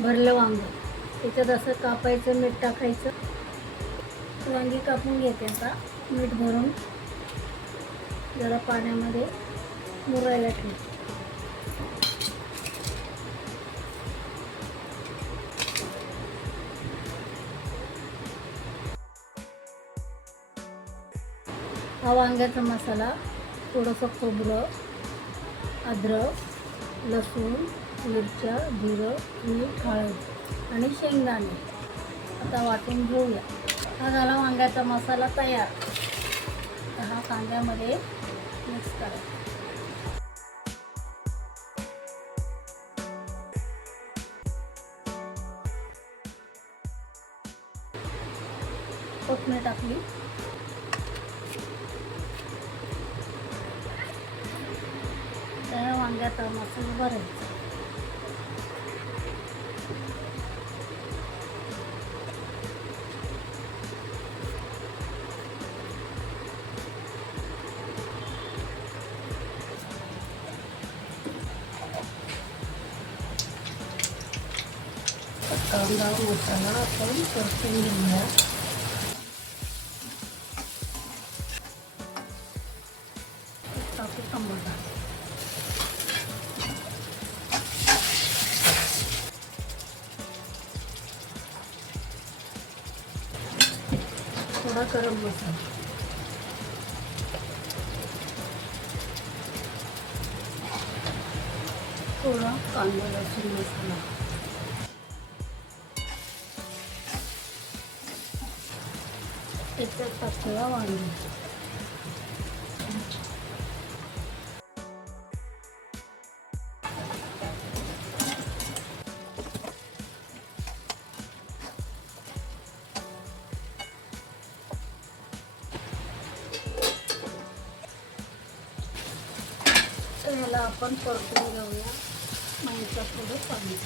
भरलं वांगं त्याच्यात असं कापायचं, मीठ टाकायचं. वांगी कापून घेते आता, मीठ भरून जरा पाण्यामध्ये मुरायला ठेवते. हा वांग्याचा मसाला, थोडंसं खोबरं, अद्रक, लसूण, मिरच्या, जिरं, मीठ, हळद आणि शेंगदाणे आता वाटून घेऊया. हा झाला वांग्याचा मसाला तयार. तर हा कांद्यामध्ये मिक्स करायचा. कोथिंबीर टाकली. त्या वांग्याचा मसाला भरायचा. कांदा मसाला आपण परतून घेऊया. टाकू टमाटा. थोडा गरम मसाला. थोडा कांदा लसूण मसाला. त्याच्यात टाकूया वांगी. तर ह्याला आपण परतून घेऊया. माहिती थोडं पाणी.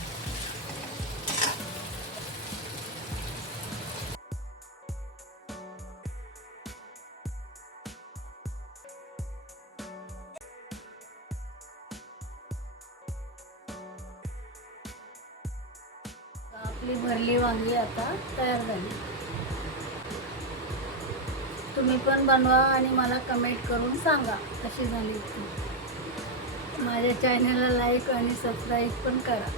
आपली भरली वांगी आता तयार झाली. तुम्ही पण बनवा आणि मला कमेंट करून सांगा कशी झाली ती. माझ्या चॅनलला लाईक आणि सबस्क्राईब पण करा.